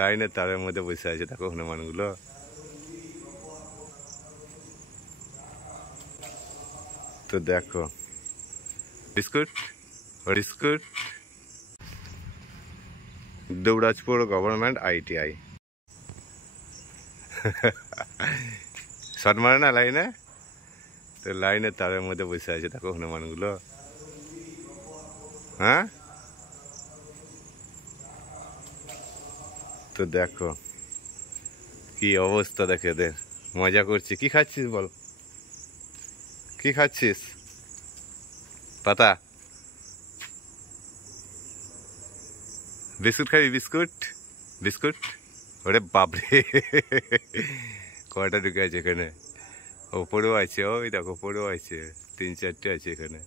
লাইনের তারের মধ্যে বসে আছে দেখো হনুমানগুলো। তো দেখো biscuit biscuit Dubrajpur government ITI short মারে না লাইনে। তো লাইনের তারের মধ্যে বসে আছে দেখো হনুমানগুলো। হ্যাঁ তো দেখো কি অবস্থা দেখে এদের, মজা করছি। কি খাচ্ছিস বল, কি খাচ্ছিস? পাতা বিস্কুট খাবি? বিস্কুট বিস্কুট ওরে বাপরে কয়টা ঢুকে আছে এখানে, ওপরেও আছে, ওই দেখো ওপরেও আছে, 3-4টে আছে এখানে।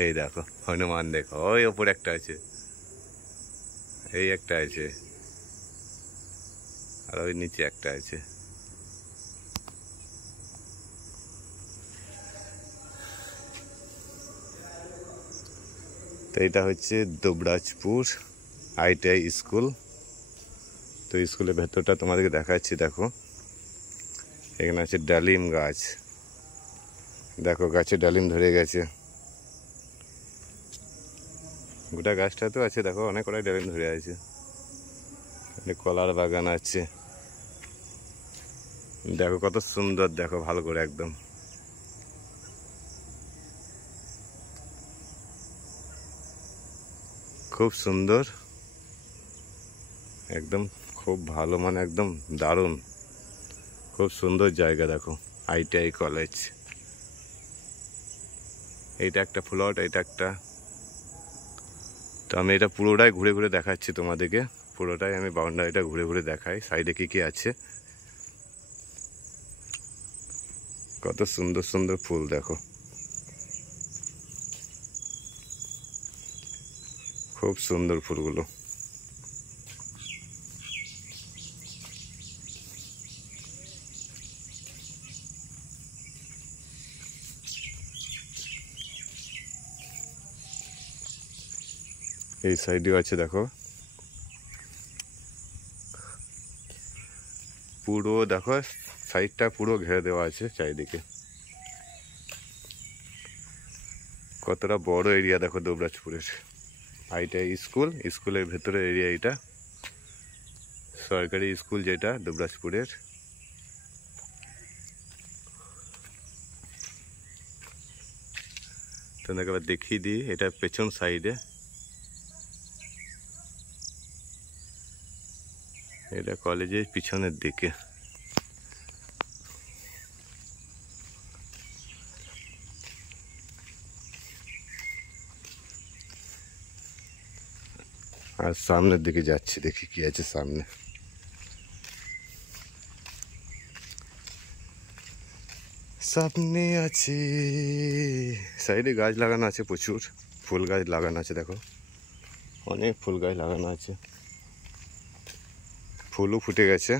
এই দেখো হনুমান, দেখো ওই ওপরে একটা আছে, এই একটা আছে, আর ওই নিচে একটা আছে। তো এটা হচ্ছে দুবরাজপুর ITI স্কুল। তো স্কুলের ভেতরটা তোমাদেরকে দেখাচ্ছি। দেখো এখানে আছে ডালিম গাছ, দেখো গাছে ডালিম ধরে গেছে, গোটা গাছটা তো আছে, দেখো অনেক কটাই ডালিম ধরে আছে। কলার বাগান আছে, দেখো কত সুন্দর, দেখো ভালো করে একদম। খুব সুন্দর একদম, খুব ভালো, মানে একদম দারুণ, খুব সুন্দর জায়গা। দেখো ITI কলেজ, এইটা একটা প্লট, এইটা একটা। তো আমি এটা পুরোটাই ঘুরে ঘুরে দেখাচ্ছি তোমাদেরকে, পুরোটাই আমি বাউন্ডারিটা ঘুরে ঘুরে দেখাই, সাইডে কি কি আছে। কত সুন্দর সুন্দর ফুল দেখো, খুব সুন্দর ফুলগুলো। এই সাইডেও আছে দেখো, পুরো দেখো সাইডটা পুরো ঘিরে দেওয়া আছে চারিদিকে। কতটা বড় এরিয়া দেখো দুবরাজপুরের। ITI স্কুল, স্কুলের ভেতরে এরিয়া এটা, সরকারি স্কুল যেটা দুবরাজপুরের। তোমাকে আবার দেখিয়ে দিই, এটা পেছন সাইডে, এটা কলেজের পিছনের দিকে। আর সামনের দিকে যাচ্ছি, দেখি কি আছে সামনে। সামনে আছে, সাইডে গাছ লাগানো আছে, প্রচুর ফুল গাছ লাগানো আছে, দেখো অনেক ফুল গাছ লাগানো আছে, ফুলও ফুটে গেছে,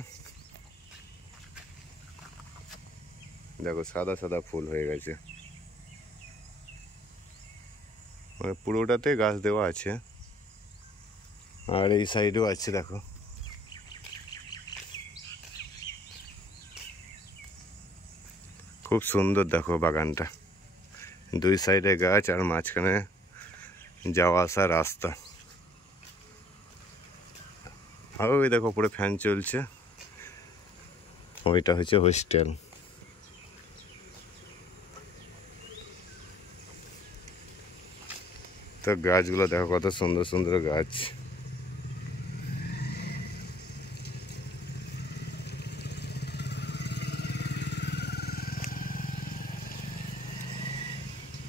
দেখো সাদা সাদা ফুল হয়ে গেছে, মানে পুরোটাতে গাছ দেওয়া আছে। আর এই সাইডেও আছে দেখো, খুব সুন্দর দেখো বাগানটা, দুই সাইডে গাছ আর মাঝখানে যাওয়া আসা রাস্তা। আর ওই দেখো পুরো ফ্যান চলছে, ওইটা হচ্ছে হোস্টেল। তো গাছগুলো দেখো কত সুন্দর সুন্দর গাছ,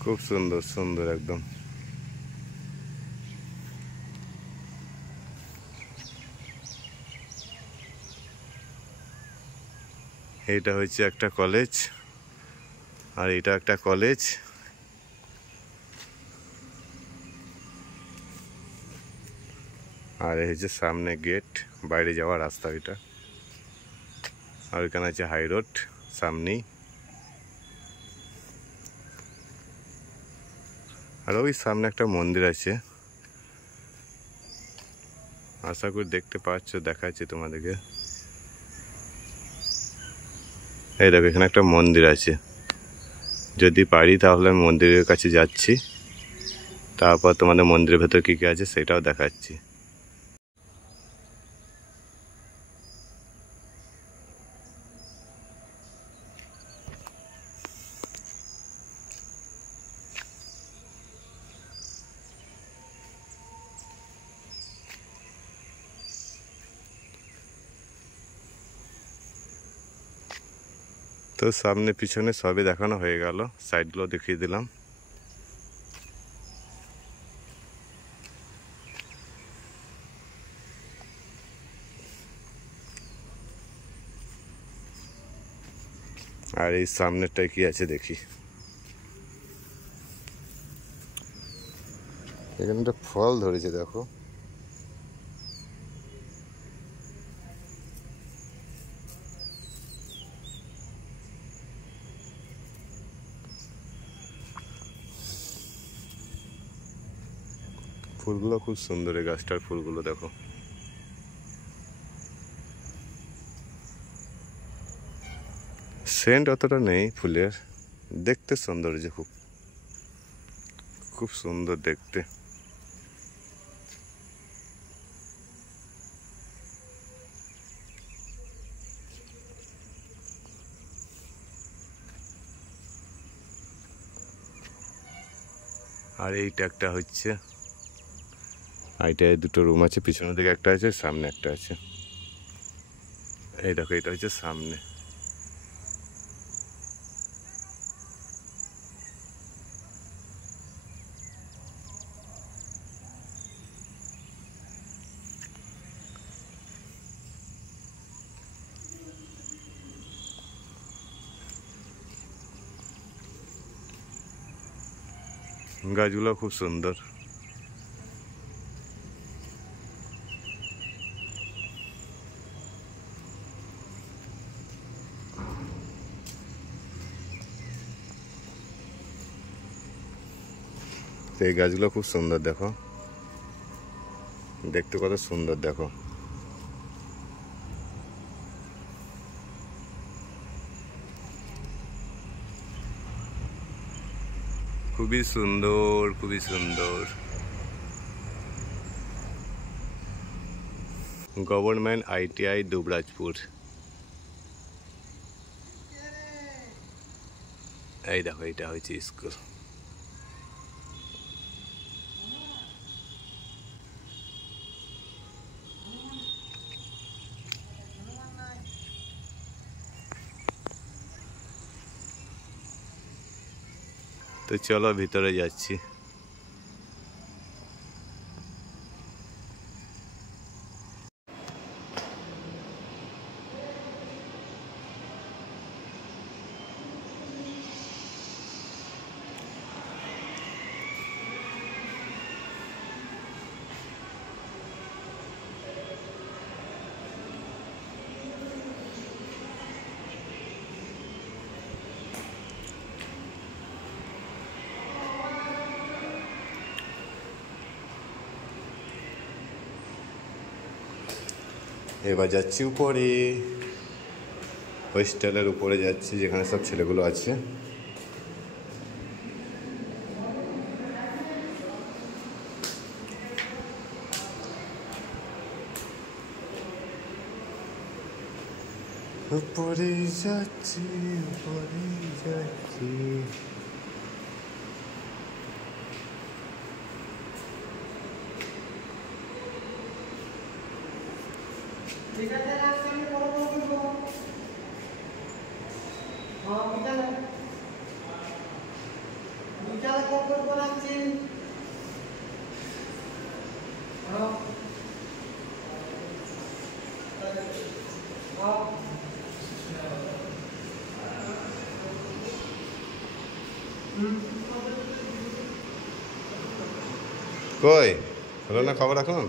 খুব সুন্দর সুন্দর একদম। এটা হচ্ছে একটা কলেজ, আর এটা একটা কলেজ। আর এই যে সামনে গেট, বাইরে যাওয়ার রাস্তা এটা। আর এখানে আছে হাই রোড সামনেই। আর ওই সামনে একটা মন্দির আছে, আশা করি দেখতে পাচ্ছ, দেখাচ্ছি তোমাদেরকে। এই দেখো এখানে একটা মন্দির আছে, যদি পারি তাহলে আমি মন্দিরের কাছে যাচ্ছি, তারপর তোমাদের মন্দিরের ভেতর কী কী আছে সেটাও দেখাচ্ছি। তো সামনে পিছনে সবই দেখানো হয়ে গেল, সাইডগুলো দেখিয়ে দিলাম। আর এই সামনেরটায় কি আছে দেখি। এখানে একটা ফল ধরেছে দেখো, ফুলগুলো খুব সুন্দর, এই গাছটার ফুলগুলো দেখো। সেন্ট অতটা নেই ফুলের, দেখতে সৌন্দর্য খুব খুব সুন্দর দেখতে। আর এইটা একটা হচ্ছে, এইটায় দুটো রুম আছে, পিছনের দিকে একটা আছে, সামনে একটা আছে। এই দেখো এটা হচ্ছে সামনে। গাছগুলো খুব সুন্দর। এই গাছগুলো খুব সুন্দর দেখো, দেখতে কত সুন্দর দেখো। খুবই সুন্দর, খুবই সুন্দর। Government ITI Dubrajpur. এই দেখো এটা হচ্ছে স্কুল। তো চলো ভিতরে যাচ্ছি। এবার যাচ্ছি উপরে, হোস্টেলের উপরে যাচ্ছি যেখানে সব ছেলেগুলো আছে। উপরে যাচ্ছি, উপরে যাচ্ছি। কই হলো না খবর এখন?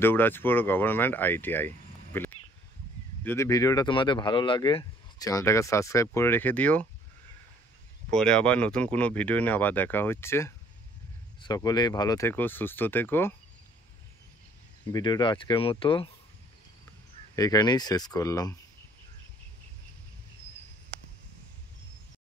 Debrajpur government ITI। যদি ভিডিওটা তোমাদের ভালো লাগে চ্যানেলটাকে সাবস্ক্রাইব করে রেখে দিও। পরে আবার নতুন কোনো ভিডিও নিয়ে আবার দেখা হচ্ছে। সকলেই ভালো থেকো, সুস্থ থেকো। ভিডিওটা আজকের মতো এখানেই শেষ করলাম।